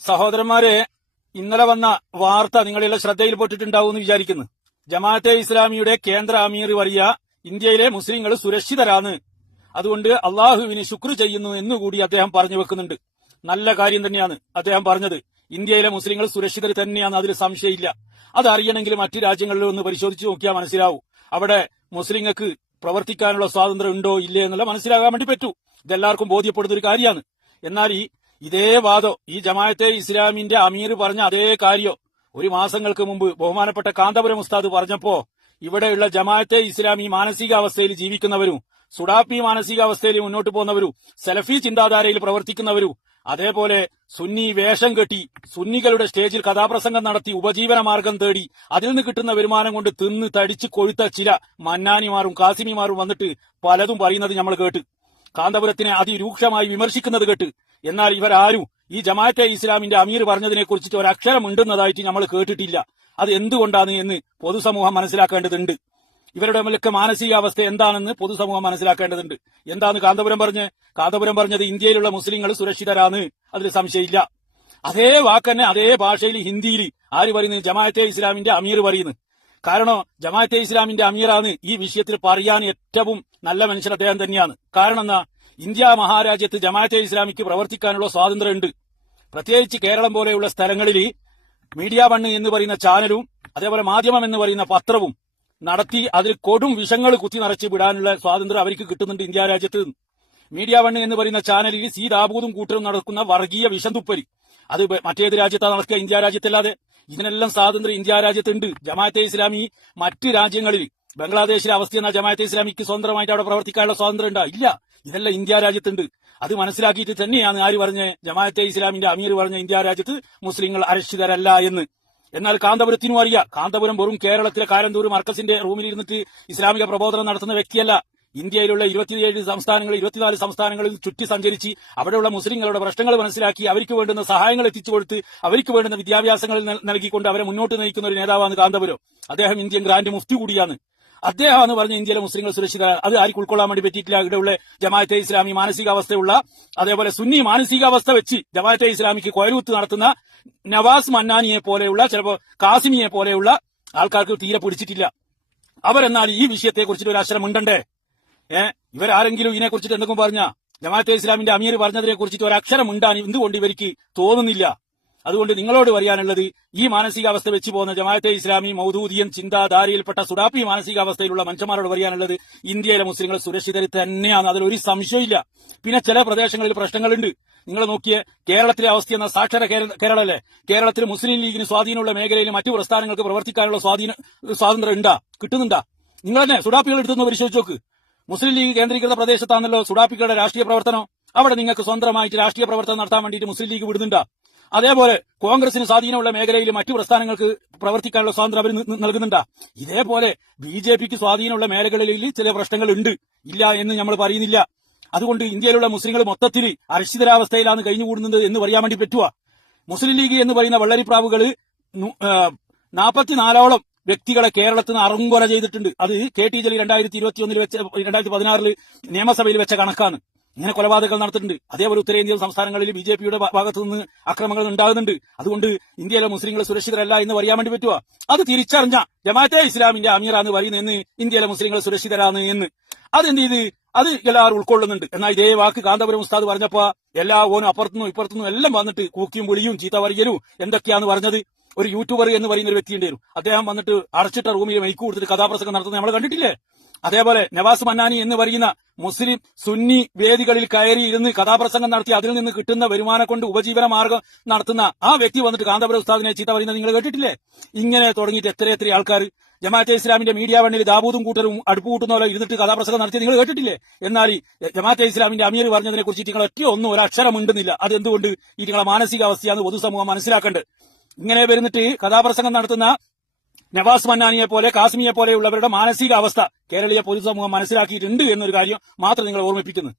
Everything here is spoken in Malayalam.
സഹോദരന്മാരെ, ഇന്നലെ വന്ന വാർത്ത നിങ്ങളുടെ ശ്രദ്ധയിൽപ്പെട്ടിട്ടുണ്ടാവും എന്ന് വിചാരിക്കുന്നു. ജമാഅത്തെ ഇസ്ലാമിയുടെ കേന്ദ്ര അമീർ വലിയ ഇന്ത്യയിലെ മുസ്ലിങ്ങൾ സുരക്ഷിതരാണ്, അതുകൊണ്ട് അള്ളാഹുവിന് ശുക്ർ ചെയ്യുന്നു എന്നുകൂടി അദ്ദേഹം പറഞ്ഞു വെക്കുന്നുണ്ട്. നല്ല കാര്യം തന്നെയാണ് അദ്ദേഹം പറഞ്ഞത്. ഇന്ത്യയിലെ മുസ്ലിങ്ങൾ സുരക്ഷിതർ തന്നെയാണ്, അതിൽ സംശയമില്ല. അതറിയണമെങ്കിൽ മറ്റു രാജ്യങ്ങളിൽ ഒന്ന് പരിശോധിച്ച് നോക്കിയാൽ മനസ്സിലാവും. അവിടെ മുസ്ലിങ്ങൾക്ക് പ്രവർത്തിക്കാനുള്ള സ്വാതന്ത്ര്യം ഉണ്ടോ ഇല്ലേ എന്നുള്ള മനസ്സിലാകാൻ വേണ്ടി പറ്റൂ. ഇതെല്ലാവർക്കും ബോധ്യപ്പെടുന്ന ഒരു കാര്യമാണ്. എന്നാൽ ഇതേ വാദം ഈ ജമാഅത്തെ ഇസ്ലാമിന്റെ അമീർ പറഞ്ഞ അതേ കാര്യം ഒരു മാസങ്ങൾക്ക് മുമ്പ് ബഹുമാനപ്പെട്ട കാന്തപുരം ഉസ്താദ് പറഞ്ഞപ്പോ ഇവിടെയുള്ള ജമാഅത്തെ ഇസ്ലാമി മാനസികാവസ്ഥയിൽ ജീവിക്കുന്നവരും സുഡാപ്പി മാനസികാവസ്ഥയിൽ മുന്നോട്ട് പോകുന്നവരും സലഫി ചിന്താധാരയിൽ പ്രവർത്തിക്കുന്നവരും അതേപോലെ സുന്നി വേഷം കെട്ടി സുന്നികളുടെ സ്റ്റേജിൽ കഥാപ്രസംഗം നടത്തി ഉപജീവന മാർഗം തേടി അതിൽ നിന്ന് കിട്ടുന്ന വരുമാനം കൊണ്ട് തിന്ന് തടിച്ച് കൊഴുത്ത ചില മന്നാനിമാരും കാസിമിമാരും വന്നിട്ട് പലതും പറയുന്നത് നമ്മൾ കേട്ട്, കാന്തപുരത്തിനെ അതിരൂക്ഷമായി വിമർശിക്കുന്നത് കേട്ട്. എന്നാൽ ഇവരാരും ഈ ജമാഅത്തെ ഇസ്ലാമിന്റെ അമീർ പറഞ്ഞതിനെ കുറിച്ചിട്ട് ഒരക്ഷരം ഉണ്ടെന്നതായിട്ട് നമ്മൾ കേട്ടിട്ടില്ല. അത് എന്തുകൊണ്ടാണ് എന്ന് പൊതുസമൂഹം മനസ്സിലാക്കേണ്ടതുണ്ട്. ഇവരുടെ മുലക്ക് മാനസികാവസ്ഥ എന്താണെന്ന് പൊതുസമൂഹം മനസ്സിലാക്കേണ്ടതുണ്ട്. എന്താണ് കാന്തപുരം പറഞ്ഞത് ഇന്ത്യയിലുള്ള മുസ്ലിങ്ങൾ സുരക്ഷിതരാണ്, അതിൽ സംശയമില്ല. അതേ വാക്കന്നെ അതേ ഭാഷയിൽ ഹിന്ദിയിൽ ആര് പറയുന്നു? ജമാഅത്തെ ഇസ്ലാമിന്റെ അമീർ പറയുന്നു. കാരണം ജമാഅത്തെ ഇസ്ലാമിന്റെ അമീറാണ് ഈ വിഷയത്തിൽ പറയാൻ ഏറ്റവും നല്ല മനുഷ്യർ അദ്ദേഹം തന്നെയാണ്. കാരണം എന്നാ, ഇന്ത്യ മഹാരാജ്യത്ത് ജമാഅത്തെ ഇസ്ലാമിക്ക് പ്രവർത്തിക്കാനുള്ള സ്വാതന്ത്ര്യമുണ്ട്. പ്രത്യേകിച്ച് കേരളം പോലെയുള്ള സ്ഥലങ്ങളിൽ മീഡിയ വണ്ണ് എന്ന് പറയുന്ന ചാനലും അതേപോലെ മാധ്യമം എന്ന് പറയുന്ന പത്രവും നടത്തി അതിൽ കൊടും വിഷങ്ങൾ കുത്തി നിറച്ച് വിടാനുള്ള സ്വാതന്ത്ര്യം അവർക്ക് കിട്ടുന്നുണ്ട് ഇന്ത്യ രാജ്യത്ത്. മീഡിയ വണ്ണ് എന്ന് പറയുന്ന ചാനലിൽ സി ദാബൂദും കൂട്ടരും നടക്കുന്ന വർഗീയ വിഷംതുപ്പൽ അത് മറ്റേത് രാജ്യത്താണ് നടക്കുക? ഇന്ത്യ രാജ്യത്തല്ലാതെ. ഇതിനെല്ലാം സ്വാതന്ത്ര്യം ഇന്ത്യ രാജ്യത്തുണ്ട്. ജമാഅത്തെ ഇസ്ലാമി മറ്റ് രാജ്യങ്ങളിൽ ബംഗ്ലാദേശിലെ അവസ്ഥ എന്ന ജമാഅത്തെ ഇസ്ലാമിക്ക് സ്വതന്ത്രമായിട്ട് അവിടെ പ്രവർത്തിക്കാനുള്ള സ്വാതന്ത്ര്യം ഉണ്ടാ? ഇല്ല. ഇതെല്ലാം ഇന്ത്യ രാജ്യത്തുണ്ട്. അത് മനസ്സിലാക്കിയിട്ട് തന്നെയാണ് ആര് പറഞ്ഞ ജമാഅത്തെ ഇസ്ലാമിന്റെ അമീർ പറഞ്ഞ ഇന്ത്യ രാജ്യത്ത് മുസ്ലിങ്ങൾ അരക്ഷിതരല്ല എന്ന്. എന്നാൽ കാന്തപുരത്തിനും അറിയാം, കാന്തപുരം വെറും കേരളത്തിലെ കാരന്തൂർ മർക്കസിന്റെ റൂമിൽ ഇരുന്നിട്ട് ഇസ്ലാമിക പ്രബോധനം നടത്തുന്ന വ്യക്തിയല്ല. ഇന്ത്യയിലുള്ള 27 സംസ്ഥാനങ്ങളിൽ 24 സംസ്ഥാനങ്ങളിൽ ചുറ്റി സഞ്ചരിച്ച് അവിടെയുള്ള മുസ്ലിങ്ങളുടെ പ്രശ്നങ്ങൾ മനസ്സിലാക്കി അവർക്ക് വേണ്ടുന്ന സഹായങ്ങൾ എത്തിച്ചു കൊടുത്ത് അവർക്ക് വേണ്ടുന്ന വിദ്യാഭ്യാസങ്ങൾ നൽകിക്കൊണ്ട് അവരെ മുന്നോട്ട് നയിക്കുന്ന ഒരു നേതാവാണ് കാന്തപുരം. അദ്ദേഹം ഇന്ത്യൻ ഗ്രാൻഡ് മുഫ്തി കൂടിയാണ്. അദ്ദേഹമാണ് പറഞ്ഞ ഇന്ത്യയിലെ മുസ്ലിങ്ങൾ സുരക്ഷിത. അത് ആർക്ക് ഉൾക്കൊള്ളാൻ വേണ്ടി പറ്റിയിട്ടില്ല. ഇവിടെയുള്ള ജമാഅത്തെ ഇസ്ലാമി മാനസികാവസ്ഥയുള്ള അതേപോലെ സുന്നി മാനസികാവസ്ഥ വെച്ച് ജമാഅത്തെ ഇസ്ലാമിക്ക് കൊയലൂത്ത് നടത്തുന്ന നവാസ് മന്നാനിയെ പോലെയുള്ള ചിലപ്പോ കാസിമിയെ പോലെയുള്ള ആൾക്കാർക്ക് തീരെ പിടിച്ചിട്ടില്ല. അവരെന്നാൽ ഈ വിഷയത്തെ കുറിച്ചിട്ട് ഒരു അക്ഷരം ഉണ്ടണ്ടേ? ഇവരാരെങ്കിലും ഇതിനെക്കുറിച്ചിട്ട് എന്തെങ്കിലും പറഞ്ഞ ജമാഅത്തെ ഇസ്ലാമിന്റെ അമീർ പറഞ്ഞതിനെ കുറിച്ചിട്ട് ഒരക്ഷരം ഉണ്ടാൻ എന്തുകൊണ്ട് ഇവർക്ക് തോന്നുന്നില്ല? അതുകൊണ്ട് നിങ്ങളോട് പറയാനുള്ളത്, ഈ മാനസികാവസ്ഥ വെച്ച് പോകുന്ന ജമാഅത്തെ ഇസ്ലാമി മൗദൂദിയൻ ചിന്താധാരയിൽപ്പെട്ട സുഡാപ്പി മാനസികാവസ്ഥയിലുള്ള മനുഷ്യന്മാരോട് പറയാനുള്ളത്, ഇന്ത്യയിലെ മുസ്ലിങ്ങൾ സുരക്ഷിതർ തന്നെയാണ്, അതിലൊരു സംശയമില്ല. പിന്നെ ചില പ്രദേശങ്ങളിൽ പ്രശ്നങ്ങളുണ്ട്. നിങ്ങൾ നോക്കിയേ, കേരളത്തിലെ അവസ്ഥ എന്ന സാക്ഷര കേരളല്ലേ? കേരളത്തിൽ മുസ്ലിം ലീഗിന് സ്വാധീനമുള്ള മേഖലയിൽ മറ്റു പ്രസ്ഥാനങ്ങൾക്ക് പ്രവർത്തിക്കാനുള്ള സ്വാതന്ത്ര്യം ഉണ്ടാ? കിട്ടുന്നുണ്ടാ? നിങ്ങൾ തന്നെ സുഡാപ്പികൾ എടുത്തൊന്ന് പരിശോധിച്ച് നോക്ക്. മുസ്ലിം ലീഗ് കേന്ദ്രീകൃത പ്രദേശത്താണല്ലോ സുഡാപ്പികളുടെ രാഷ്ട്രീയ പ്രവർത്തനം. അവിടെ നിങ്ങൾക്ക് സ്വന്തമായിട്ട് രാഷ്ട്രീയ പ്രവർത്തനം നടത്താൻ വേണ്ടിയിട്ട് മുസ്ലിം ലീഗ് വിടുന്നുണ്ടാ? അതേപോലെ കോൺഗ്രസിന് സ്വാധീനമുള്ള മേഖലയിൽ മറ്റു പ്രസ്ഥാനങ്ങൾക്ക് പ്രവർത്തിക്കാനുള്ള സ്വാതന്ത്ര്യം അവർ നൽകുന്നുണ്ടാ? ഇതേപോലെ ബിജെപിക്ക് സ്വാധീനമുള്ള മേഖലകളിൽ ചില പ്രശ്നങ്ങൾ ഉണ്ട്, ഇല്ല എന്ന് നമ്മൾ പറയുന്നില്ല. അതുകൊണ്ട് ഇന്ത്യയിലുള്ള മുസ്ലിങ്ങൾ മൊത്തത്തിൽ അരക്ഷിതരാവസ്ഥയിലാണ് കഴിഞ്ഞുകൂടുന്നത് എന്ന് പറയാൻ വേണ്ടി പറ്റുക? മുസ്ലിം ലീഗ് എന്ന് പറയുന്ന വെള്ളരിപ്രാവുകൾ 44ഓളം വ്യക്തികളെ കേരളത്തിൽ നിന്ന് അറുങ്കൊല ചെയ്തിട്ടുണ്ട്. അത് കെ ടി ജലീൽ 2016 നിയമസഭയിൽ വെച്ച കണക്കാണ്. ഇങ്ങനെ കൊലപാതകങ്ങൾ നടത്തിയിട്ടുണ്ട്. അതേപോലെ ഉത്തരേന്ത്യൻ സംസ്ഥാനങ്ങളിൽ ബിജെപിയുടെ ഭാഗത്തു നിന്ന് അക്രമങ്ങൾ ഉണ്ടാകുന്നുണ്ട്. അതുകൊണ്ട് ഇന്ത്യയിലെ മുസ്ലിങ്ങൾ സുരക്ഷിതരല്ല എന്ന് പറയാൻ വേണ്ടി പറ്റുക? അത് തിരിച്ചറിഞ്ഞ ജമാഅത്തെ ഇസ്ലാമിന്റെ അമീറാന്ന് പറയുന്നതെന്ന് ഇന്ത്യയിലെ മുസ്ലിങ്ങൾ സുരക്ഷിതരാണ് എന്ന് അതെന്ത് ചെയ്ത് അത് എല്ലാവരും ഉൾക്കൊള്ളുന്നുണ്ട്. എന്നാൽ ഇതേ വാക്ക് കാന്തപുരം ഉസ്താദ് പറഞ്ഞപ്പോ എല്ലാ ഓനും അപ്പുറത്തുനിന്നും ഇപ്പുറത്തുനിന്നും എല്ലാം വന്നിട്ട് കൂക്കിയും പുളിയും ചീത്ത പറയലും എന്തൊക്കെയാന്ന് പറഞ്ഞത്. ഒരു യൂട്യൂബർ എന്ന് പറയുന്ന ഒരു വ്യക്തി ഉണ്ടായിരുന്നു, അദ്ദേഹം വന്നിട്ട് അടച്ചിട്ട റൂമിൽ മൈക്ക് കൊടുത്തിട്ട് കഥാപ്രസംഗം നടത്തുന്നത് നമ്മൾ കണ്ടിട്ടില്ലേ? അതേപോലെ നവാസ് മന്നാനി എന്ന് പറയുന്ന മുസ്ലിം സുന്നി വേദികളിൽ കയറി ഇരുന്ന് കഥാപ്രസംഗം നടത്തി അതിൽ നിന്ന് കിട്ടുന്ന വരുമാനം കൊണ്ട് ഉപജീവന മാർഗം നടത്തുന്ന ആ വ്യക്തി വന്നിട്ട് കാന്തപുരം ഉസ്താദിനെ ചീത്ത പറയുന്നത് നിങ്ങൾ കേട്ടിട്ടില്ലേ? ഇങ്ങനെ തുടങ്ങിയിട്ട് എത്ര ആൾക്കാർ ജമാഅത്തെ ഇസ്ലാമിന്റെ മീഡിയ വണ്ണിൽ ദാബൂദും കൂട്ടരും അടുപ്പ് കൂട്ടുന്ന പോലെ ഇരുന്നിട്ട് കഥാപ്രസംഗം നടത്തി നിങ്ങൾ കേട്ടിട്ടില്ലേ? എന്നാൽ ജമാഅത്തെ ഇസ്ലാമിന്റെ അമീർ പറഞ്ഞതിനെ കുറിച്ച് നിങ്ങൾ ഒന്നും ഒരക്ഷരം ഉണ്ടെന്നില്ല. അതെന്തുകൊണ്ട്? ഈ നിങ്ങളെ മാനസികാവസ്ഥയാണെന്ന് പൊതുസമൂഹം മനസ്സിലാക്കേണ്ടത്. ഇങ്ങനെ വരുന്നിട്ട് കഥാപ്രസംഗം നടത്തുന്ന നവാസ് മന്നാനിയെ പോലെ കാസ്മിയെ പോലെയുള്ളവരുടെ മാനസികാവസ്ഥ കേരളീയ പൊതുസമൂഹം മനസ്സിലാക്കിയിട്ടുണ്ട് എന്നൊരു കാര്യം മാത്രം നിങ്ങൾ ഓർമ്മിപ്പിക്കുന്നു.